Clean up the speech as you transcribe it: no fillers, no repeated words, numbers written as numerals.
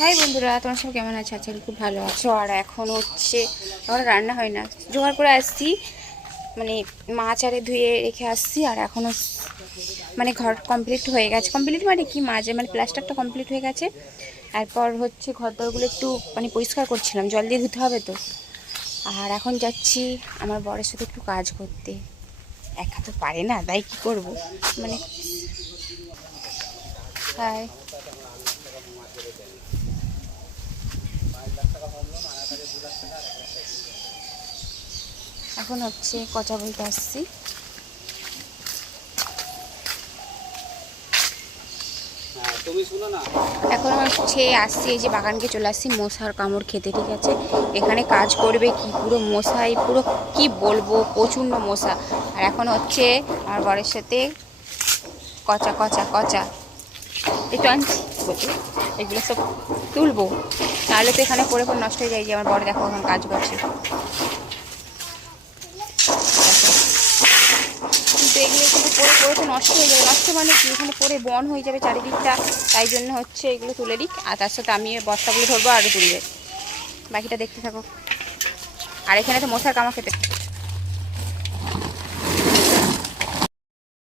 High বন্ধুরা, তোমার সব কেমন আছে? আজকে খুব ভালো আছো। আর এখন হচ্ছে আমার রান্না হয় না, জোগাড় করে আসছি, মানে মাছ আরে ধুয়ে রেখে আসছি। আর এখনও মানে ঘর কমপ্লিট হয়ে গেছে, কমপ্লিট মানে কি মাঝে মানে প্লাস্টারটা কমপ্লিট হয়ে গেছে। এরপর হচ্ছে ঘর দরগুলো একটু মানে পরিষ্কার করছিলাম, জল দিয়ে ধুতে হবে তো। আর এখন যাচ্ছি আমার বরের সাথে একটু কাজ করতে, একা তো পারে না, তাই কি করব মানে। হাই, এখন হচ্ছে কচা বলতে আসছি। এখন হচ্ছে আসছি, এই যে বাগানকে চলে আসছি মশার কামড় খেতে, ঠিক আছে। এখানে কাজ করবে কি, পুরো মশাই, পুরো কি বলবো, প্রচণ্ড মশা। আর এখন হচ্ছে আমার বরের সাথে কচা কচা কচা একটু আনছি বলতে, এগুলো সব তুলবো, নাহলে তো এখানে পরে পরে নষ্ট হয়ে যায়। যে আমার বড় দেখো এখন কাজ করছে, কিন্তু এগুলো কিন্তু পরে পরে তো নষ্ট হয়ে যাবে। নষ্ট মানে কি, এখানে পরে বন হয়ে যাবে চারিদিকটা, তাই জন্য হচ্ছে এগুলো তুলে দিক। আর তার সাথে আমি বস্তাগুলো ধরবো, আরও তুলবে। বাকিটা দেখতে থাকো। আর এখানে তো মশার কামড় খেতে